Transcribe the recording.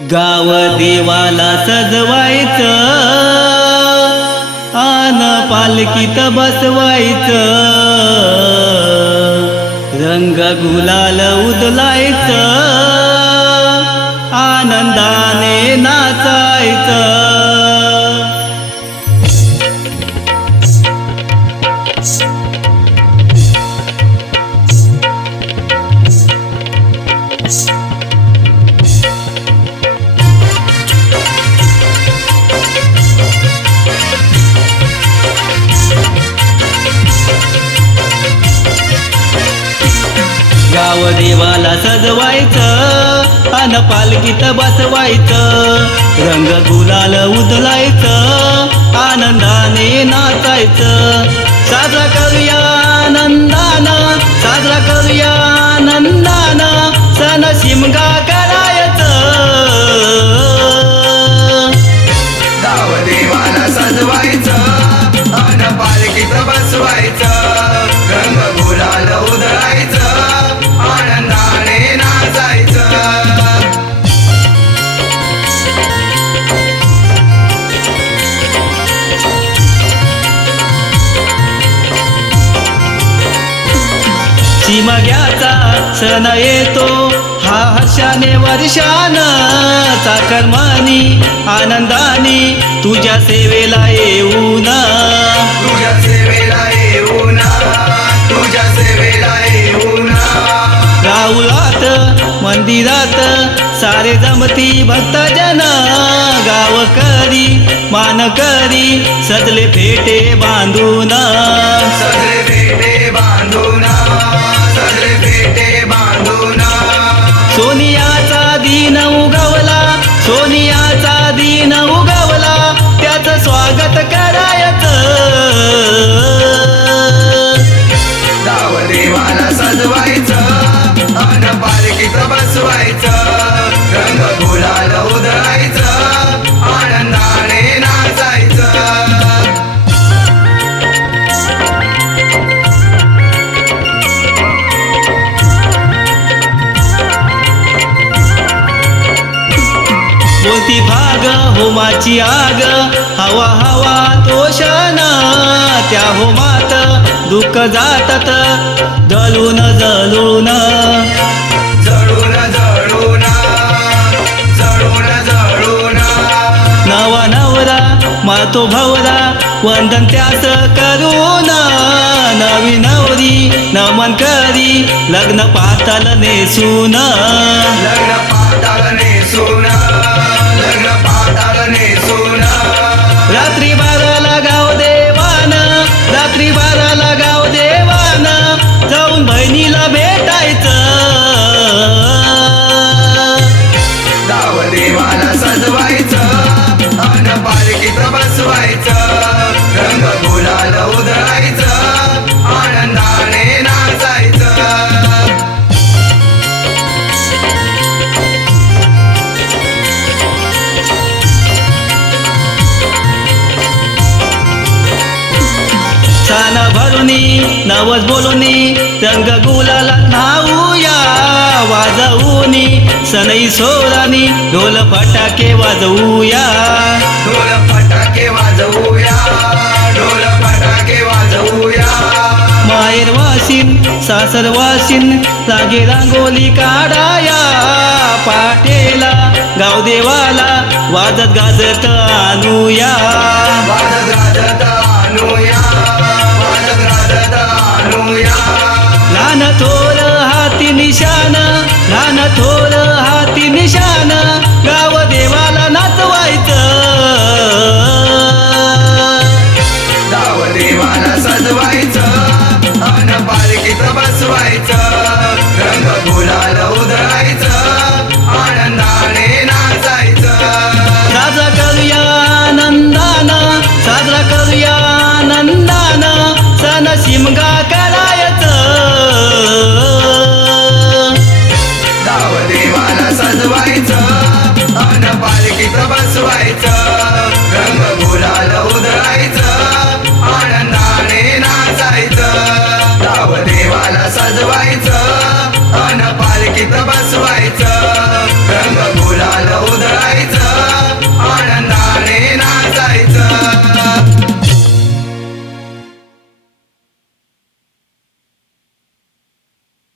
गाव देवाला सजवायचं आन पालखीत बसवायचं, रंग गुलाल उधलायचं, आनंदाने नाचायचं। गाव देवाला सजवायचं अन पालखीत बसवायचं, रंग गुलाल उधलायचं, आनंदाने नाचायचं। साजरा करूया आनंदानं, साजरा करूया आनंदानं, सण शिमगा करायचं। गाव देवाला सजवायचं अन पालखीत बसवायचं, रंग गुलाल उधळायचं, आनंदाने नाचायचं। चिमग्याचा सण येतो हा हर्षाने वर्षानं, चाकरमानी आनंदाने तुझ्या सेवेला येऊन, तुझ्या सेवेला येऊन, तुझ्या सेवेला येऊन। राऊळात मंदिरात सारे जमती भक्तजन, गावकरी मानकरी सजले फेटे बांधून, सजले फेटे बांधून, सजले फेटे बांधून। सोनियाचा दिन उगवला, सोनियाचा दिन उगवला, त्याचं स्वागत करायचं। गाव देवाला सजवायचं अन पालखीत बसवायचं, रंग गुलाल उधळायचं, आनंदाने नाचायचं। बोलती भाग होमाची आग, हवा हवा तोषण, त्या होमात दुःख जातात जळून जळून, जळून जळून, जळून जळून। नवा नवरा मातो भवरा वंदन त्यास करून, नवी नवरी नमन करी लग्न पाताल नेसून, लग्न पाताल नेसून, लग्न पाताल नेसून। रात्री बाराला गाव देवान, रात्री बाराला गाव देवान, जाऊन बहिणीला भेटायचं। गाव देवाला सजवायचं अन पालखीत बसवायचं, रंग गुलाल उधळायचं, आनंदाने नाचायचं। छान भरुनी नवस बोलुनी रंग गुलाला न्हाऊया, वाजवूनी सनई सोरानी ढोल फटाके वाजवूया, ढोल फटाके वाजवूया, ढोल फटाके वाजवूया। माहेर वासिन सासर वासिन रागे रांगोली काढाया, पाटेला गाव देवाला वाजत गाजत आणूया, वाजत गाजत आणूया, वाजत गाजत आणूया। लहान थोर हाती निशान, लहान थोर हाती निशान, गाव देवाला नाचवायचं। गाव देवाला सजवायचं अन पालखीत बसवायचं, रंग गुलाल उधळायचं, आनंदाने नाचायचं। साजरा करूया आनंदानं, साजरा करूया आनंदानं, सण शिमगा करायचं। गाव देवाला सजवायचं अन पालखीत बसवायचं,